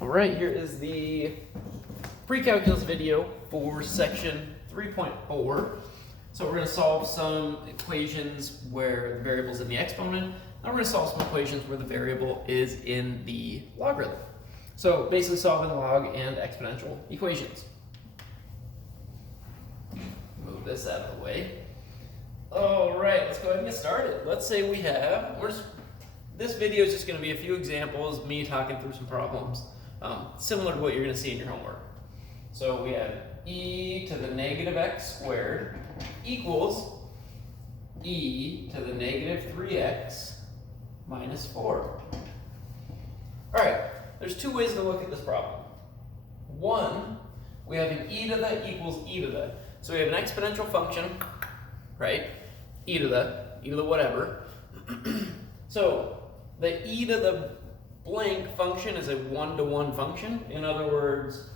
Alright, here is the pre-calculus video for section 3.4. So we're going to solve some equations where the variable is in the exponent, and we're going to solve some equations where the variable is in the logarithm. So basically solving log and exponential equations. Move this out of the way. Alright, let's go ahead and get started. Let's say we have, this video is just going to be a few examples, me talking through some problems, similar to what you're going to see in your homework. So we have e to the negative x squared equals e to the negative 3x minus 4. Alright, there's two ways to look at this problem. One, we have an e to the equals e to the. So we have an exponential function, right? E to the whatever. So the e to the blank function is a one-to-one function. In other words,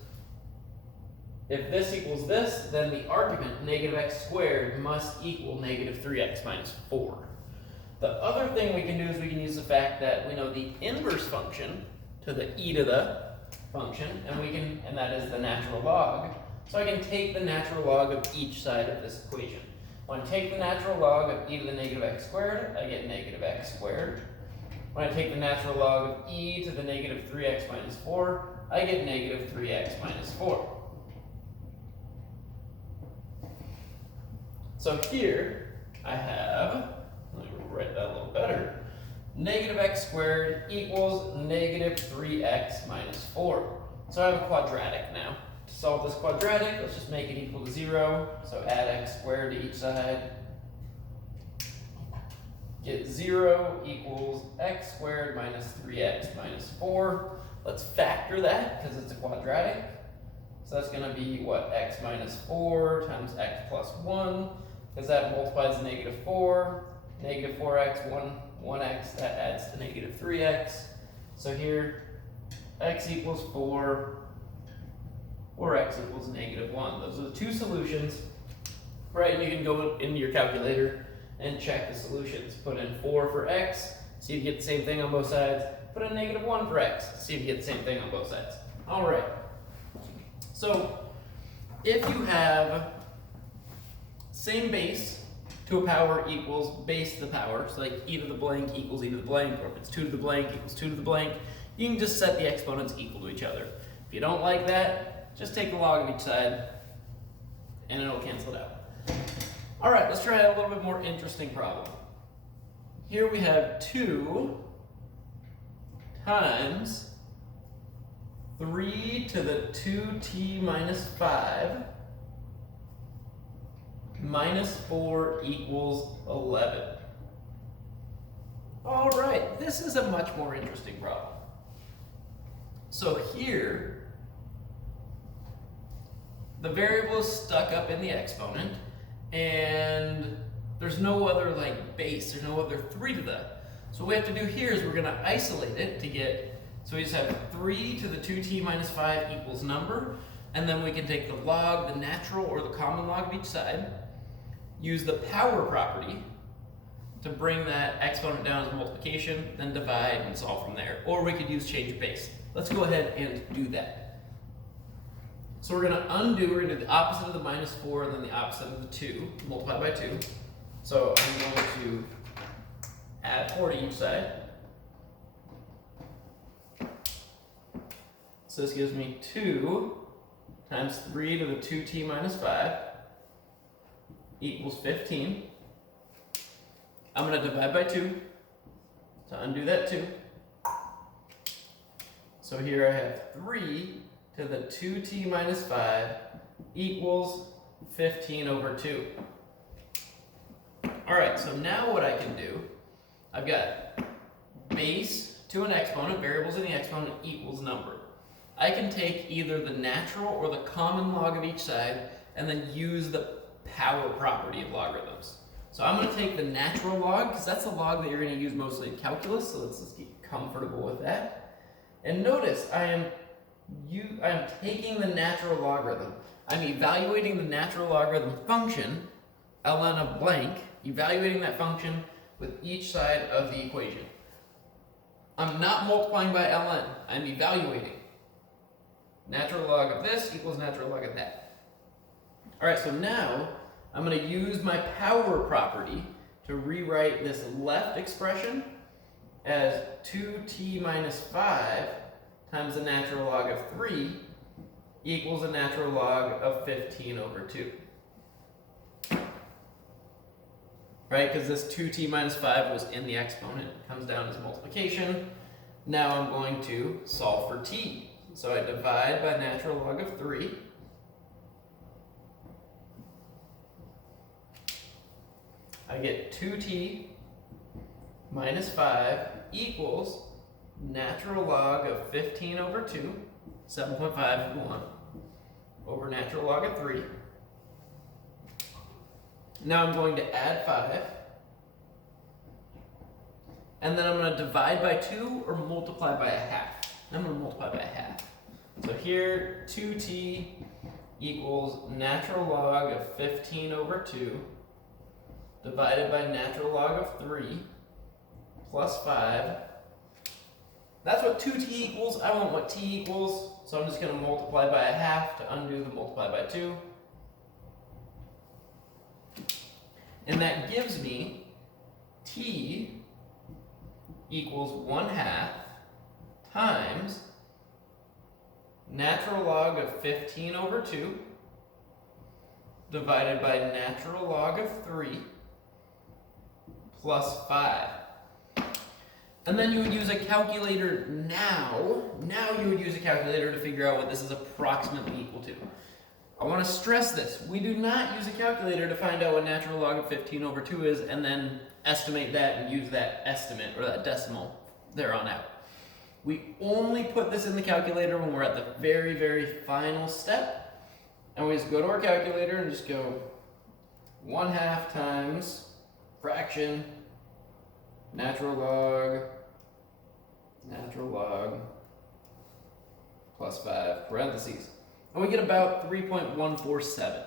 if this equals this, then the argument, negative x squared, must equal negative 3x minus 4. The other thing we can do is we can use the fact that we know the inverse function to the e to the function, and that is the natural log. So I can take the natural log of each side of this equation. When I take the natural log of e to the negative x squared, I get negative x squared. When I take the natural log of e to the negative 3x minus 4, I get negative 3x minus 4. So here I have, let me write that a little better, negative x squared equals negative 3x minus 4. So I have a quadratic now. To solve this quadratic, let's just make it equal to 0. So add x squared to each side. Get 0 equals x squared minus 3x minus 4. Let's factor that because it's a quadratic. So that's going to be what? X minus 4 times x plus 1. Because that multiplies to negative 4. Negative 4x, 1x, that adds to negative 3x. So here, x equals 4, or x equals negative 1. Those are the two solutions. Right, and you can go into your calculator and check the solutions. Put in 4 for x, see if you get the same thing on both sides. Put in negative 1 for x, see if you get the same thing on both sides. All right. So if you have same base to a power equals base to the power, so like e to the blank equals e to the blank, or if it's 2 to the blank equals 2 to the blank, you can just set the exponents equal to each other. If you don't like that, just take the log of each side and it'll cancel it out. All right, let's try a little bit more interesting problem. Here we have 2 times 3 to the 2t minus 5 minus 4 equals 11. All right, this is a much more interesting problem. So here, the variable is stuck up in the exponent, and there's no other base, there's no other 3 to the. So what we have to do here is we're going to isolate it to get, so we just have 3 to the 2t minus 5 equals number, and then we can take the log, the natural or the common log of each side, use the power property to bring that exponent down as multiplication, then divide and solve from there. Or we could use change of base. Let's go ahead and do that. So we're going to undo, we're going to do the opposite of the minus 4 and then the opposite of the 2, multiply by 2. So I'm going to add 4 to each side. So this gives me 2 times 3 to the 2t minus 5 equals 15. I'm going to divide by 2 to undo that 2. So here I have 3 to the 2t minus 5 equals 15 over 2. All right, so now what I can do, I've got base to an exponent, variables in the exponent equals number. I can take either the natural or the common log of each side and then use the power property of logarithms. So I'm going to take the natural log, because that's the log that you're going to use mostly in calculus, so let's just get comfortable with that. And notice I am taking the natural logarithm. I'm evaluating the natural logarithm function, ln of blank, evaluating that function with each side of the equation. I'm not multiplying by ln, I'm evaluating. natural log of this equals natural log of that. All right, so now I'm going to use my power property to rewrite this left expression as 2t minus 5 times the natural log of 3 equals the natural log of 15 over 2. Right, because this 2t minus 5 was in the exponent, it comes down as multiplication. Now I'm going to solve for t. So I divide by natural log of 3. I get 2t minus 5 equals natural log of 15 over 2, 7.51, over natural log of 3. Now I'm going to add 5. And then I'm going to divide by 2 or multiply by a half. I'm going to multiply by a half. So here, 2t equals natural log of 15 over 2 divided by natural log of 3 plus 5. That's what 2t equals. I want what t equals, so I'm just going to multiply by a half to undo the multiply by 2. And that gives me t equals 1/2 times natural log of 15 over 2 divided by natural log of 3 plus 5. And then you would use a calculator now. Now you would use a calculator to figure out what this is approximately equal to. I want to stress this. We do not use a calculator to find out what natural log of 15 over 2 is and then estimate that and use that estimate or that decimal there on out. We only put this in the calculator when we're at the very, very final step. And we just go to our calculator and just go 1/2 times fraction natural log plus 5 parentheses. And we get about 3.147.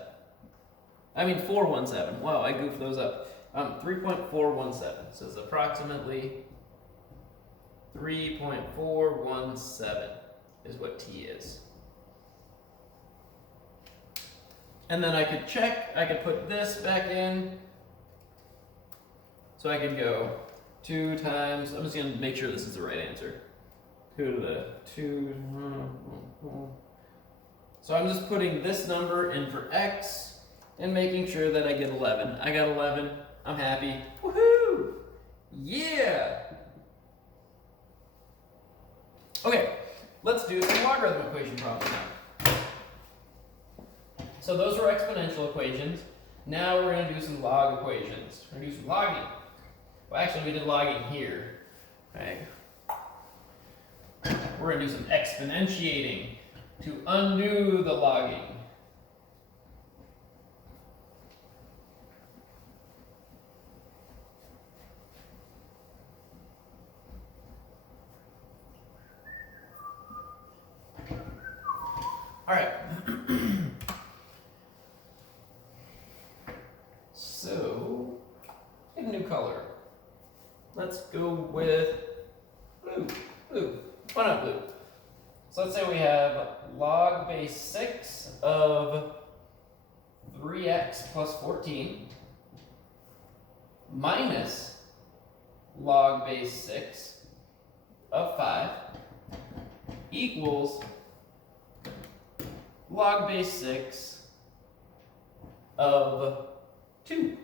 I mean 417. Wow, I goofed those up. 3.417. So it's approximately 3.417 is what t is. And then I could check, I could put this back in. So I could go 2 times, I'm just going to make sure this is the right answer. 2 to the 2. So I'm just putting this number in for x and making sure that I get 11. I got 11. I'm happy. Woohoo! Yeah! Okay, let's do some logarithm equation problem now. So those were exponential equations. Now we're going to do some log equations. We're going to do some logging. Well, actually, we did logging here. Right? We're going to do some exponentiating to undo the logging. All right. So, get a new color. Let's go with blue. Blue. Why not blue? So let's say we have log base 6 of 3x plus 14 minus log base 6 of 5 equals log base 6 of 2.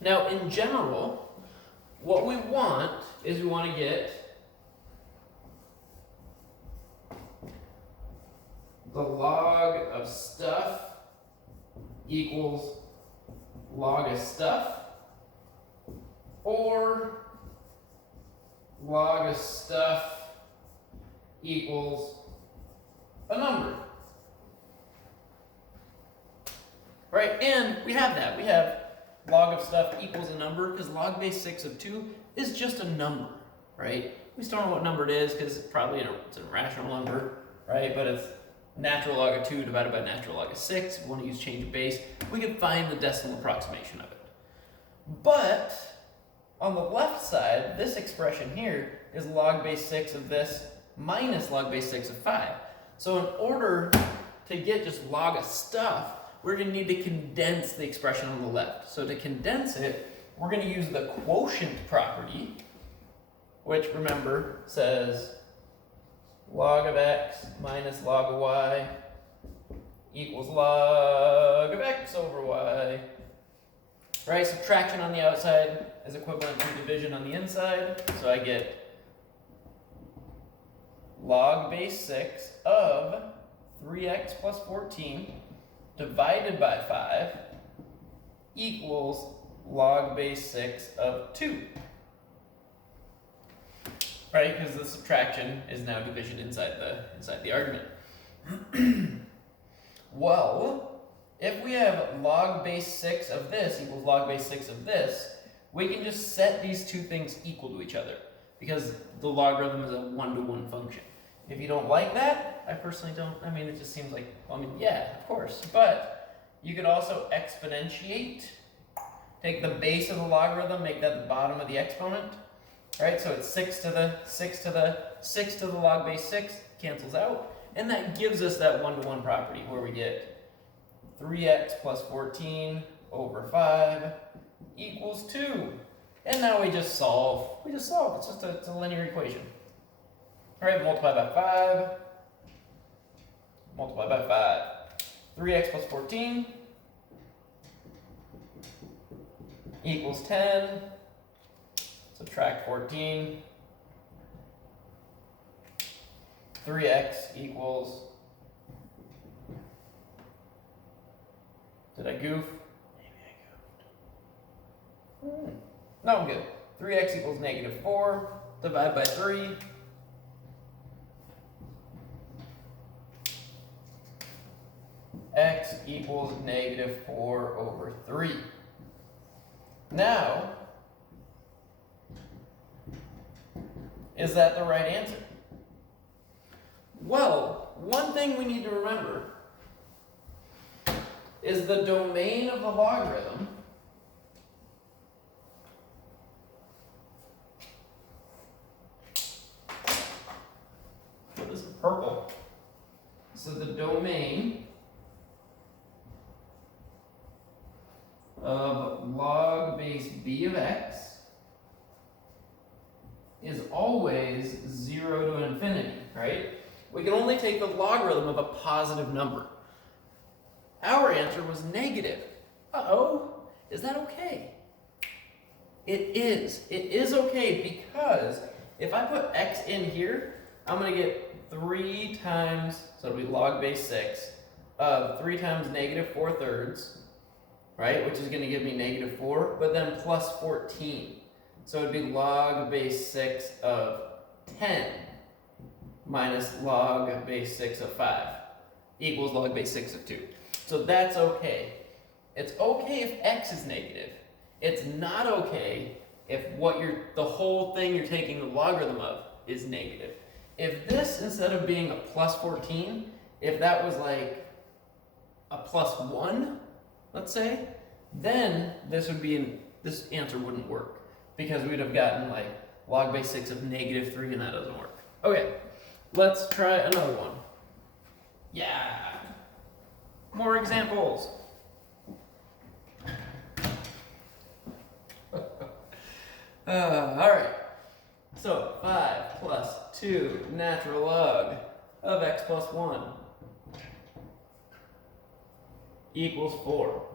Now, in general, what we want is we want to get the log of stuff equals log of stuff, or log of stuff equals a number. Right? And we have that. We have log of stuff equals a number because log base 6 of 2 is just a number, right? We still don't know what number it is because it's probably it's a rational number, right? But it's natural log of 2 divided by natural log of 6. If we want to use change of base, we can find the decimal approximation of it. But on the left side, this expression here is log base 6 of this minus log base 6 of 5. So in order to get just log of stuff, we're going to need to condense the expression on the left. So to condense it, we're going to use the quotient property, which remember says log of x minus log of y equals log of x over y. Right, subtraction on the outside is equivalent to division on the inside. So I get log base 6 of 3x plus 14 divided by 5 equals log base 6 of 2. Right, because the subtraction is now division inside the argument. Well, if we have log base 6 of this equals log base 6 of this, we can just set these two things equal to each other because the logarithm is a one-to-one function. If you don't like that, I personally don't, I mean, it just seems like, well, I mean, yeah, of course, but you could also exponentiate, take the base of the logarithm, make that the bottom of the exponent, right? So it's 6 to the log base 6 cancels out, and that gives us that one-to-one property where we get 3x plus 14 over 5 equals 2. And now we just solve. It's just it's a linear equation. All right, multiply by 5. Multiply by 5. 3x plus 14 equals 10. Subtract 14. 3x equals, did I goof? Maybe I goofed. No, I'm good. 3x equals negative 4. Divide by 3. X equals negative 4 over 3. Now, is that the right answer? Well, one thing we need to remember is the domain of the logarithm put this in purple. So the domain of log base b of x is always 0 to infinity, right? We can only take the logarithm of a positive number. Our answer was negative. Uh-oh, is that okay? It is. It is okay because if I put x in here, I'm going to get 3 times, so it'll be log base 6 of 3 times negative 4/3, right? Which is going to give me negative 4, but then plus 14. So it'd be log base 6 of 10 minus log base 6 of 5 equals log base 6 of 2. So that's okay. It's okay if x is negative. It's not okay if the whole thing you're taking the logarithm of is negative. If this, instead of being a plus 14, if that was like a plus 1, let's say, then this answer wouldn't work because we'd have gotten like log base 6 of negative 3 and that doesn't work. Okay, let's try another one. Yeah, more examples. All right, so 5 plus 2 natural log of x plus 1 equals 4.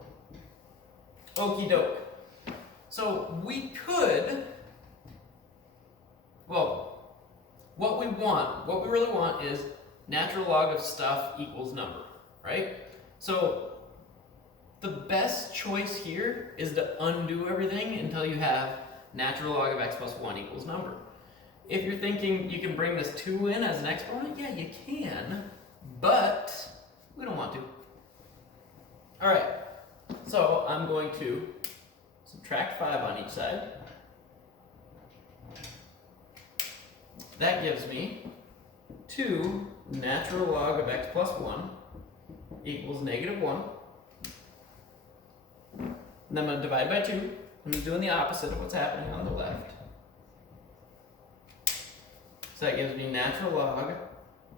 Okie doke. So we could, well, what we really want is natural log of stuff equals number, right? So the best choice here is to undo everything until you have natural log of x plus 1 equals number. If you're thinking you can bring this 2 in as an exponent, yeah, you can, but we don't want to. All right, so I'm going to subtract 5 on each side. That gives me 2 natural log of x plus 1 equals negative 1. And then I'm going to divide by 2. I'm doing the opposite of what's happening on the left. So that gives me natural log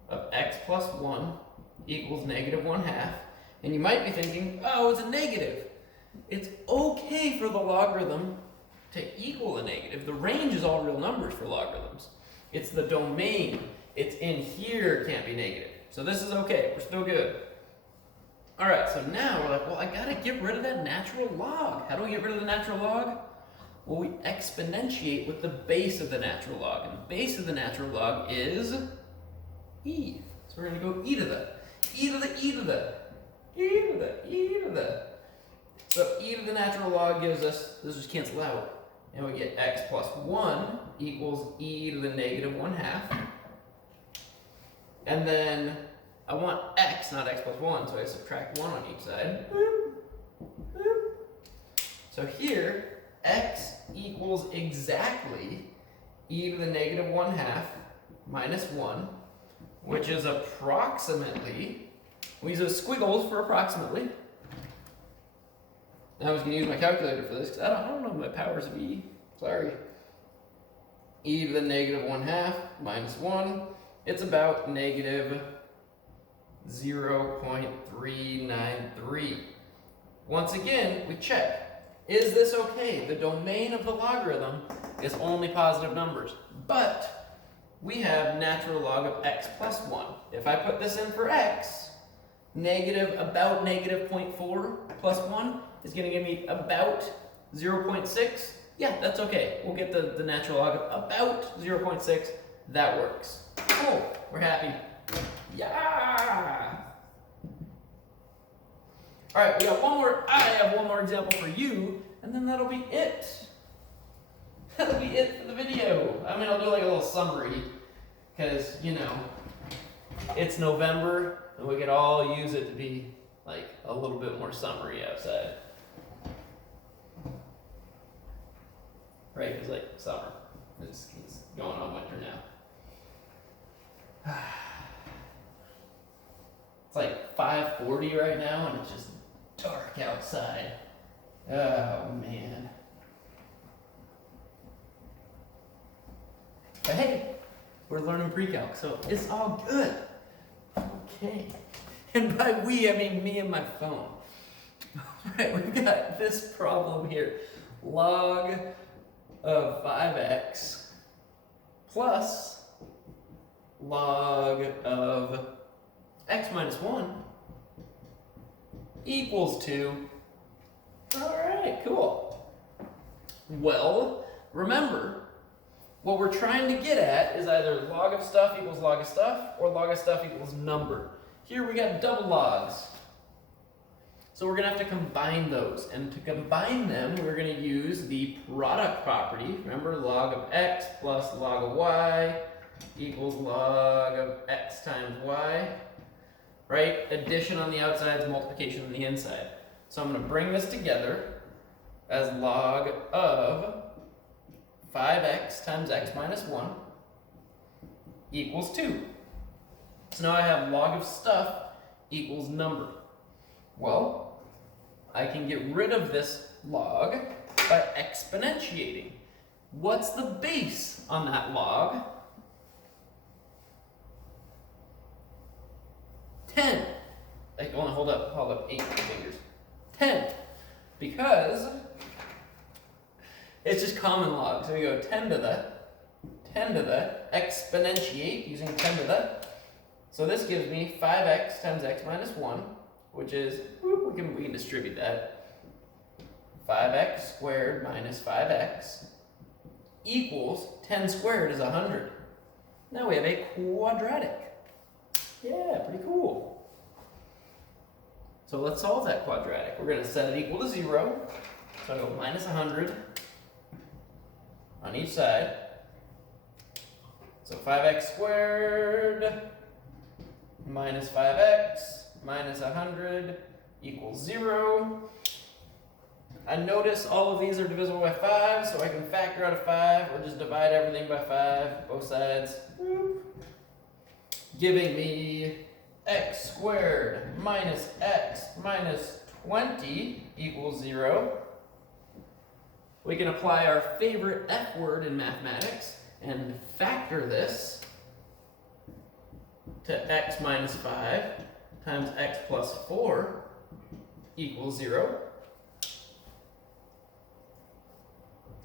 of x plus 1 equals negative 1/2. And you might be thinking, oh, it's a negative. It's okay for the logarithm to equal a negative. The range is all real numbers for logarithms. It's the domain. It's in here can't be negative. So this is okay. We're still good. All right, so now we're like, well, I gotta get rid of that natural log. How do we get rid of the natural log? Well, we exponentiate with the base of the natural log. And the base of the natural log is e. So we're gonna go e to the, e to the, e to the, e to the, e to the. So e to the natural log gives us, this just cancel out. And we get x plus 1 equals e to the negative 1/2. And then I want x, not x plus 1, so I subtract 1 on each side. So here, x equals exactly e to the negative 1/2 minus 1, which is approximately, we use those squiggles for approximately. I was going to use my calculator for this because I don't know my powers of e. Sorry. E to the negative 1/2 minus 1. It's about negative 0.393. Once again, we check. Is this okay? The domain of the logarithm is only positive numbers. But we have natural log of x plus 1. If I put this in for x, about negative 0.4 plus 1 is going to give me about 0.6. Yeah, that's okay. We'll get the natural log of about 0.6. That works. Cool. We're happy. Yeah! All right, we got one more. I have one more example for you, and then that'll be it. That'll be it for the video. I mean, I'll do like a little summary, because, you know, it's November, and we could all use it to be like a little bit more summery outside. Right, because like summer. It's going on winter now. It's like 5:40 right now, and it's just dark outside. Oh, man. But hey, we're learning Precalc, so it's all good. Okay. And by we, I mean me and my phone. All right, we've got this problem here. Log of 5x plus log of x minus 1 equals 2. All right, cool. Well, remember, what we're trying to get at is either log of stuff equals log of stuff or log of stuff equals number. Here we got double logs. So we're going to have to combine those. And to combine them, we're going to use the product property. Remember, log of x plus log of y equals log of x times y. Right? Addition on the outside is multiplication on the inside. So I'm going to bring this together as log of 5x times x minus 1 equals 2. So now I have log of stuff equals number. Well, I can get rid of this log by exponentiating. What's the base on that log? 10. I can only hold up 8 fingers. 10. Because it's just common log. So we go 10 to the, exponentiate using 10 to the. So this gives me 5x times x minus 1, which is, we can distribute that. 5x squared minus 5x equals 10 squared is 100. Now we have a quadratic. Yeah, pretty cool. So let's solve that quadratic. We're going to set it equal to 0. So I go minus 100 on each side. So 5x squared minus 5x minus 100 equals 0. I notice all of these are divisible by 5, so I can factor out a 5 or just divide everything by 5, both sides. Giving me x squared minus x minus 20 equals 0. We can apply our favorite F word in mathematics and factor this. to x minus 5 times x plus 4 equals 0.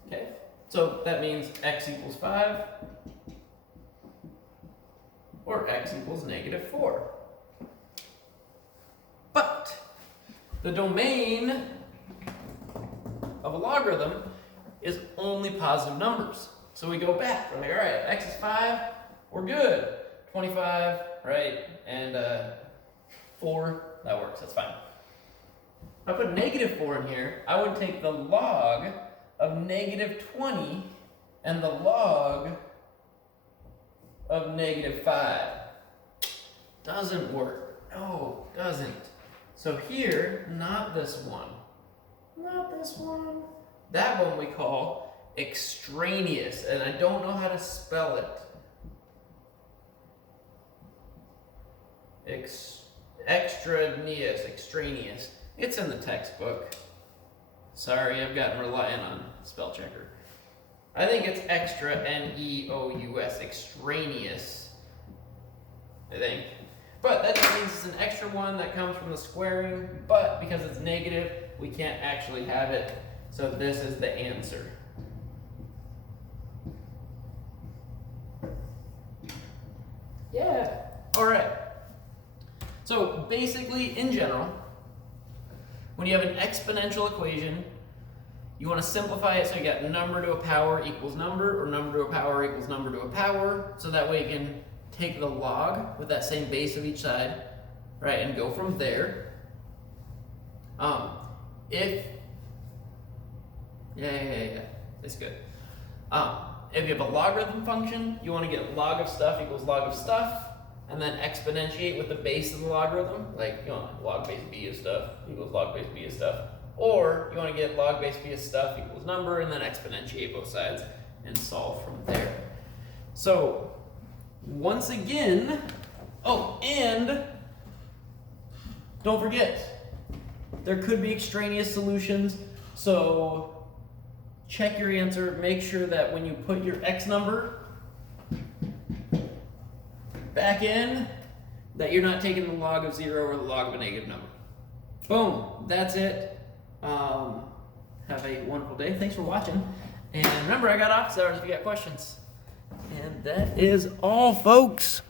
Okay, so that means x equals 5 or x equals negative 4. But the domain of a logarithm is only positive numbers. So we go back, we're like, all right, x is 5, we're good. 25, right, and 4, that works, that's fine. If I put negative 4 in here, I would take the log of negative 20 and the log of negative 5. Doesn't work. No, doesn't. So here, not this one. Not this one. That one we call extraneous, and I don't know how to spell it. Extraneous. It's in the textbook. Sorry, I've gotten reliant on spell checker. I think it's extra, N-E-O-U-S, extraneous, I think. But that just means it's an extra one that comes from the squaring, but because it's negative, we can't actually have it. So this is the answer. Yeah, all right. So basically, in general, when you have an exponential equation, you want to simplify it so you get number to a power equals number, or number to a power equals number to a power, so that way you can take the log with that same base of each side, right, and go from there. It's good. If you have a logarithm function, you want to get log of stuff equals log of stuff, and then exponentiate with the base of the logarithm, like, you know, log base b of stuff equals log base b of stuff. Or you want to get log base b of stuff equals number, and then exponentiate both sides and solve from there. So, once again, oh, and don't forget, there could be extraneous solutions, so check your answer, make sure that when you put your x number back in, that you're not taking the log of 0 or the log of a negative number. Boom, that's it. Have a wonderful day. Thanks for watching. And remember, I got office hours if you got questions. And that is all, folks.